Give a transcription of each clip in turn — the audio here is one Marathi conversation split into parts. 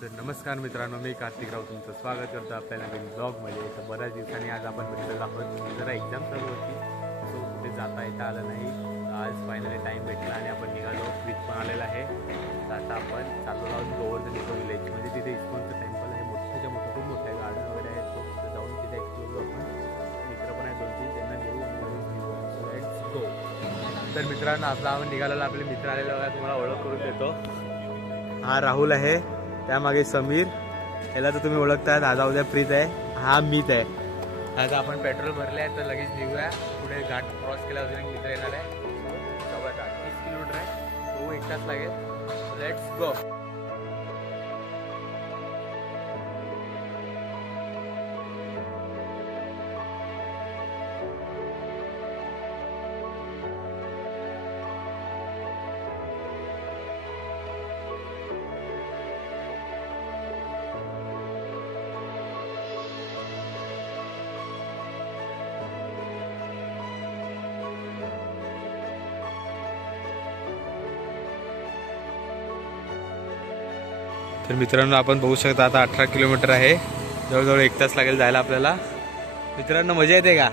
तर नमस्कार मित्रांनो, मी कार्तिक राव तुमचं स्वागत करतो आपल्या नवीन ब्लॉगमध्ये. तर बऱ्याच दिवसांनी आज आपण भेटलेलो आहोत. जरा एक्झाम चालू होती, सो कुठे जाता येता आलं नाही. आज फायनली टाईम भेटला आणि आपण निघालो. ट्रिप पण आलेला आहे. तर आता आपण चाललो आहोत गोवर्धन इको विलेज. म्हणजे तिथे इस्कॉनचं टेम्पल आहे, मोठ्याच्या मोठं, खूप मोठं आहे. गार्डन वगैरे आहे. तो तिथे जाऊन तिथे एक्सप्लोर करू आपण. मित्र पण आहे 2-3, त्यांना घेऊ आणि लेट्स गो. तर मित्रांनो, आपला आपण निघालेला, आपले मित्र आलेला बघा, तुम्हाला ओळख करून देतो. हा राहुल आहे, त्यामागे समीर, याला तर तुम्ही ओळखता. दादा उद्या प्रीत आहे, हा मीत आहे. आता आपण पेट्रोल भरले आहे, तर लगेच निघूया. पुढे घाट क्रॉस केला अजून एक मित्र येणार आहे. 30 किलोमीटर आहे, तो 1 तास लागेल. Let's go. तर मित्रांनो, आपण बघू शकता आता 18 किलोमीटर आहे. जवळजवळ 1 तास लागेल जायला आपल्याला. मित्रांनो, मजा येते का?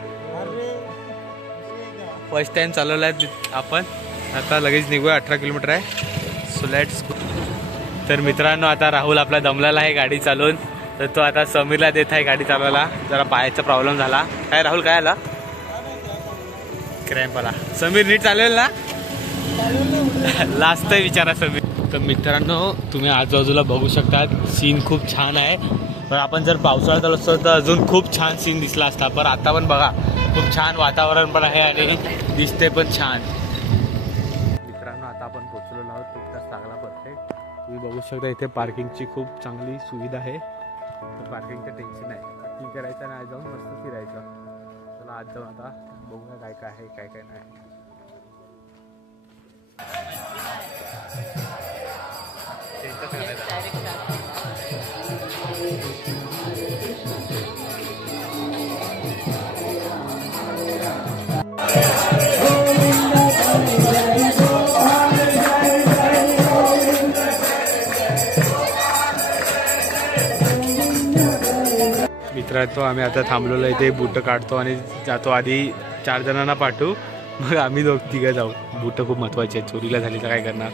फर्स्ट टाइम चालवला आहे आपण. आता लगेच निघूया. 18 किलोमीटर आहे, सो लेट्स गो. तर मित्रांनो, आता राहुल आपला दमलेला आहे गाडी चालवून. तर तो आता समीरला देत आहे गाडी चालवायला. जरा पायाचा प्रॉब्लेम झाला. काय राहुल, काय आला? क्रॅम्प आला. समीर नीट चालवेल ना? लास्ट विचारा समीर. तर मित्रांनो, तुम्ही आजूबाजूला बघू शकता, सीन खूप छान आहे. पण आपण जर पावसाळ्यात आलो असतो तर अजून खूप छान सीन दिसला असता. पण आता पण बघा, खूप छान वातावरण पण आहे आणि दिसते पण छान. मित्रांनो, आता आपण पोहोचलेलो आहोत. 1 तास लागला परफेक्ट. तुम्ही बघू शकता इथे पार्किंगची खूप चांगली सुविधा आहे. तर पार्किंगचं टेन्शन आहे. पार्किंग करायचं आणि आज जाऊन मस्त फिरायचं. चला आज जाऊन आता बघूया काय काय आहे, काय काय नाही. मित्रांनो, आम्ही आता थांबलेलो इथे. बूट काढतो आणि जातो. आधी 4 जणांना पाठवू, मग आम्ही 2-3 जाऊ. बूट खूप महत्वाचे आहेत. चोरीला झाली तर काय करणार.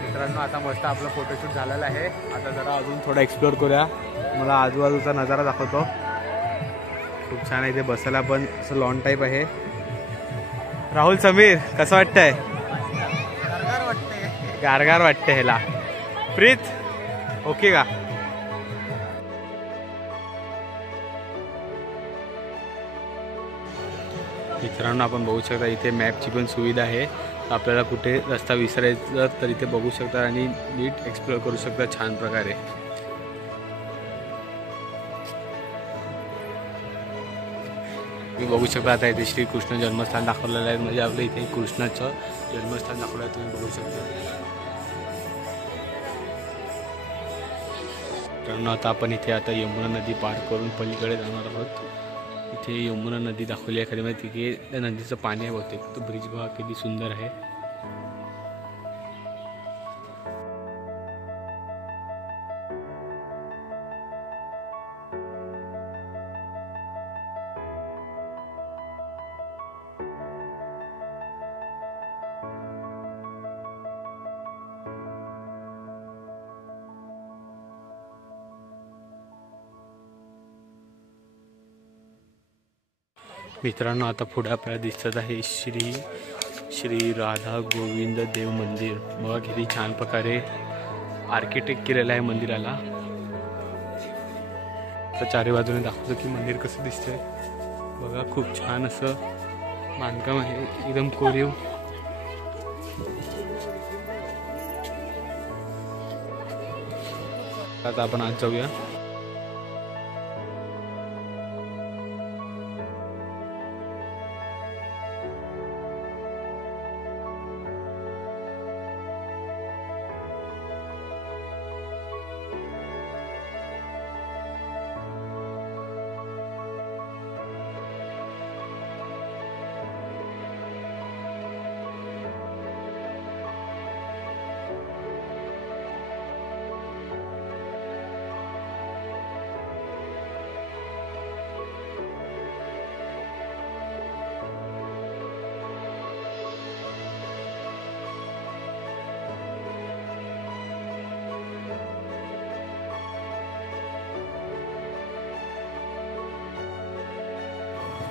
मित्रांनो, आता मस्त आपलं फोटोशूट झालेलं आहे. आता जरा अजून थोडा एक्सप्लोर करूया. मला आजूबाजूचा नजारा दाखवतो. खूप छान आहे इथे बसायला, पण असं लॉन टाईप आहे. राहुल, समीर, कसं वाटतंय? गारगार वाटते ह्याला. प्रीत, ओके का? मित्रांनो, आपण बघू शकता इथे मॅपची पण सुविधा आहे. आपल्याला कुठे रस्ता विसरायचा तर इथे बघू शकता आणि नीट एक्सप्लोर करू शकता छान प्रकारे. तुम्ही बघू शकता आता इथे श्रीकृष्ण जन्मस्थान दाखवलेलं आहे. म्हणजे आपल्या इथे कृष्णाचं जन्मस्थान दाखवलं आहे, तुम्ही बघू शकता. मित्रांनो, आता आपण इथे आता यमुना नदी पार करून पलीकडे जाणार आहोत. इथे यमुना नदी दाखवली आहे. खरी माहिती की त्या नदीचं पाणी आहे बहुतेक. तो ब्रिज बघा किती सुंदर आहे. मित्रांनो, आता पुढे आपल्याला दिसत आहे श्री राधा गोविंद देव मंदिर. बघा किती छान प्रकारे आर्किटेक्ट केलेलं आहे मंदिराला. तर चारी बाजूने दाखवतो की मंदिर कसं दिसतंय. बघा, खूप छान असं बांधकाम आहे, एकदम कोरीव. आता आपण आज जाऊया.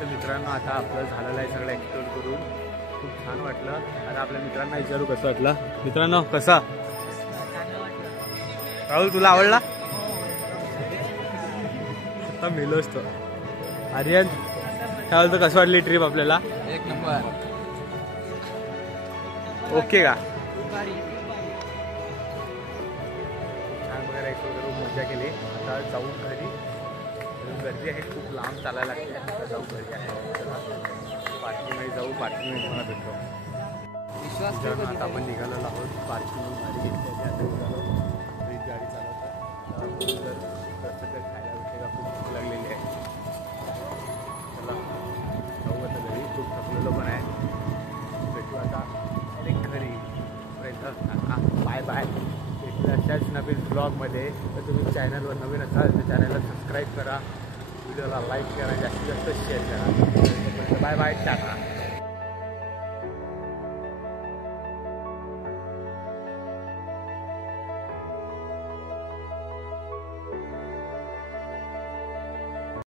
तर मित्रांनो आता आपलं झालेलं आहे सगळं एक्सप्लोर करून खूप छान वाटलं. आता आपल्या मित्रांना विचारू कसं वाटलं. मित्रांनो कसा राहुल तुला आवडला. आता मेलोच तो. आर्यन काय बोलतो कसं वाटली ट्रिप आपल्याला. एक नंबर. ओके का छान वगैरे मजा केली. आता जाऊन घरी गर्दी आहे खूप लांब चालायला लागते. आता जाऊ घरी आहे पार्किंगमध्ये जाऊ. पार्किंगमध्ये मला भेटतो. आता आपण निघालेलो आहोत. पार्किंग गाडी घेतली आता निघालो. ब्रिज गाडी चालवतो. तर कसं काय खायला भेटते का खूप भूक लागलेली आहे. चला जाऊ आता घरी. खूप थकलेलो पण आहे. भेटू आता घरी. Bye bye. भेटू अशाच नवीन ब्लॉगमध्ये. तर तुम्ही चॅनलवर नवीन असाल तर चॅनलला सबस्क्राईब करा. व्हिडिओला लाईक करा. जास्तीत जास्त शेअर करा. Bye bye. टाटा.